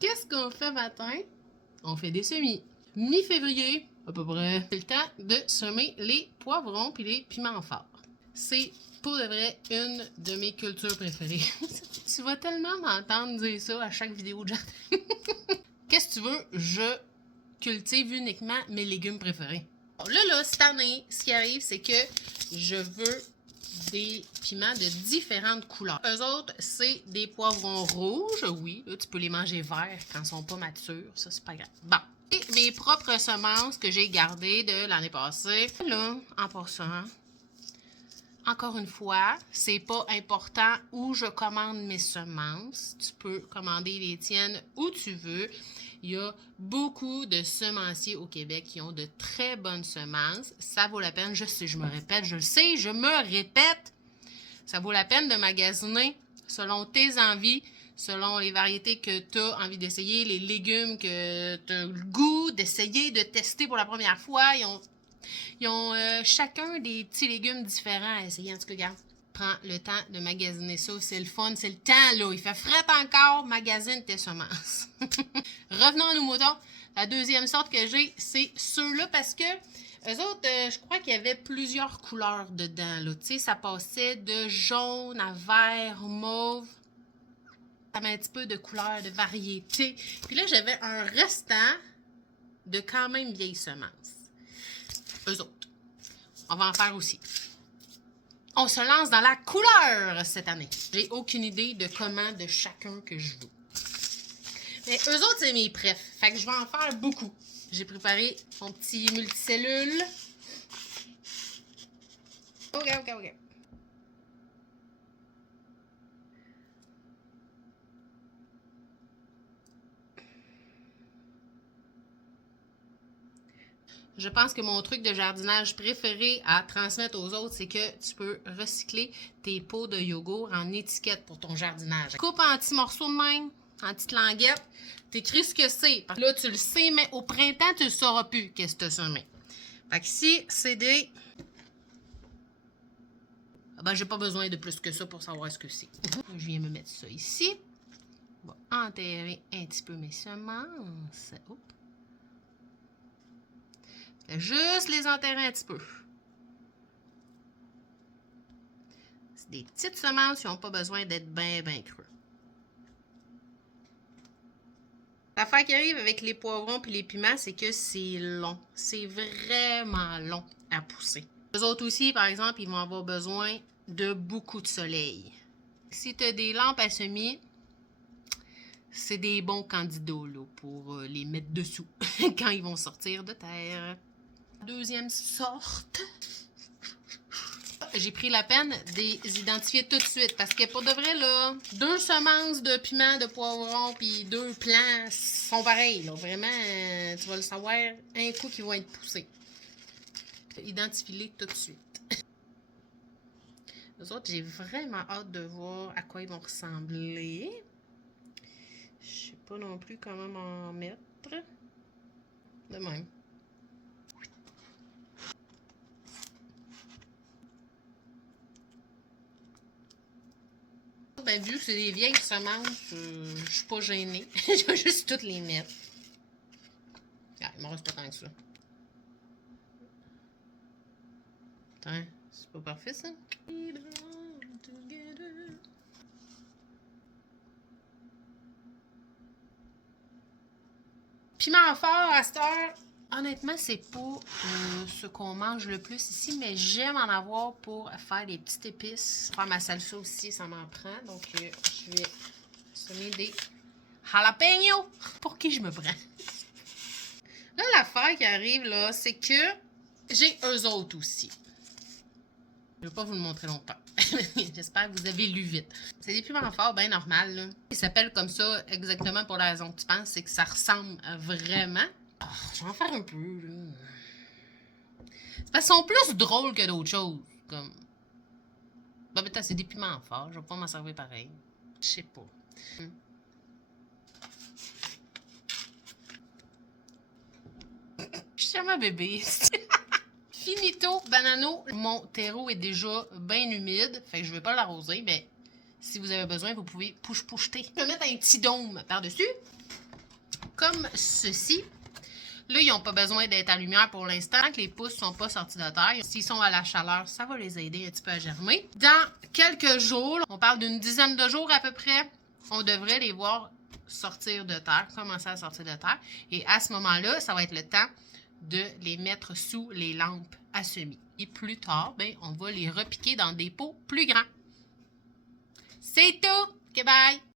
Qu'est-ce qu'on fait matin? On fait des semis. Mi-février, à peu près. C'est le temps de semer les poivrons puis les piments forts. C'est pour de vrai une de mes cultures préférées. Tu vas tellement m'entendre dire ça à chaque vidéo de jardin. Qu'est-ce que tu veux? Je cultive uniquement mes légumes préférés. Là, cette année, ce qui arrive, c'est que je veux des piments de différentes couleurs. Eux autres, c'est des poivrons rouges. Oui, là, tu peux les manger verts quand ils sont pas matures. Ça, c'est pas grave. Bon. Et mes propres semences que j'ai gardées de l'année passée. Là, en passant, encore une fois, c'est pas important où je commande mes semences. Tu peux commander les tiennes où tu veux. Il y a beaucoup de semenciers au Québec qui ont de très bonnes semences. Ça vaut la peine. Je sais, je me répète, je le sais, je me répète. Ça vaut la peine de magasiner selon tes envies, selon les variétés que tu as envie d'essayer, les légumes que tu as le goût d'essayer, de tester pour la première fois. Ils ont chacun des petits légumes différents à essayer. En tout cas, regarde, prends le temps de magasiner ça. C'est le fun, c'est le temps, là. Il fait frais encore, magasine tes semences. Revenons à nos moutons. La deuxième sorte que j'ai, c'est ceux-là parce que eux autres, je crois qu'il y avait plusieurs couleurs dedans, là. Tu sais, ça passait de jaune à vert, mauve. Ça met un petit peu de couleur, de variété. Puis là, j'avais un restant de quand même vieilles semences. Eux autres. On va en faire aussi. On se lance dans la couleur cette année. J'ai aucune idée de comment de chacun que je veux. Mais eux autres, c'est mes préfs. Fait que je vais en faire beaucoup. J'ai préparé mon petit multicellule. OK. Je pense que mon truc de jardinage préféré à transmettre aux autres, c'est que tu peux recycler tes pots de yogourt en étiquette pour ton jardinage. Coupe en petits morceaux de même, en petites languettes. T'écris ce que c'est. Là, tu le sais, mais au printemps, tu ne sauras plus qu'est-ce que tu as semé. Fait que si c'est des... Ben, j'ai pas besoin de plus que ça pour savoir ce que c'est. Je viens me mettre ça ici. On va enterrer un petit peu mes semences. Oups. Juste les enterrer un petit peu. C'est des petites semences qui n'ont pas besoin d'être bien creux. L'affaire qui arrive avec les poivrons et les piments, c'est que c'est long. C'est vraiment long à pousser. Les autres aussi, par exemple, ils vont avoir besoin de beaucoup de soleil. Si tu as des lampes à semis, c'est des bons candidats là, pour les mettre dessous quand ils vont sortir de terre. Deuxième sorte, j'ai pris la peine de les identifier tout de suite parce que pour de vrai, là, 2 semences de piment, de poivron puis 2 plants sont pareils. Là. Vraiment, tu vas le savoir un coup qu'ils vont être poussés. Identifie-les tout de suite. Les autres, j'ai vraiment hâte de voir à quoi ils vont ressembler. Je sais pas non plus comment m'en mettre. De même. Ben, vu que c'est des vieilles semences, je suis pas gênée. Je vais juste toutes les mettre. Ah, il m'en reste pas tant que ça. Attends, c'est pas parfait ça? Piment fort à cette heure. Honnêtement, c'est pas ce qu'on mange le plus ici, mais j'aime en avoir pour faire des petites épices. Faire ma salsa aussi, ça m'en prend. Donc, je vais semer des jalapenos. Pour qui je me prends? Là, l'affaire qui arrive, là, c'est que j'ai eux autres aussi. Je ne vais pas vous le montrer longtemps. J'espère que vous avez lu vite. C'est des piments forts, bien normal. Là. Ils s'appellent comme ça exactement pour la raison que tu penses, c'est que ça ressemble vraiment. Oh, je vais en faire un peu, là. C'est parce qu'ils sont plus drôles que d'autres choses. Comme. Ben, putain, c'est des piments forts. Je vais pas m'en servir pareil. Je sais pas. Je suis tellement bébé. Finito, banano. Mon terreau est déjà bien humide. Fait que je vais pas l'arroser. Mais si vous avez besoin, vous pouvez push-pushter. Je vais mettre un petit dôme par-dessus. comme ceci. Là, ils n'ont pas besoin d'être à lumière pour l'instant, tant que les pousses ne sont pas sortis de terre. S'ils sont à la chaleur, ça va les aider un petit peu à germer. Dans quelques jours, on parle d'une dizaine de jours à peu près, on devrait les voir sortir de terre, commencer à sortir de terre. Et à ce moment-là, ça va être le temps de les mettre sous les lampes à semis. Et plus tard, ben, on va les repiquer dans des pots plus grands. C'est tout! Goodbye!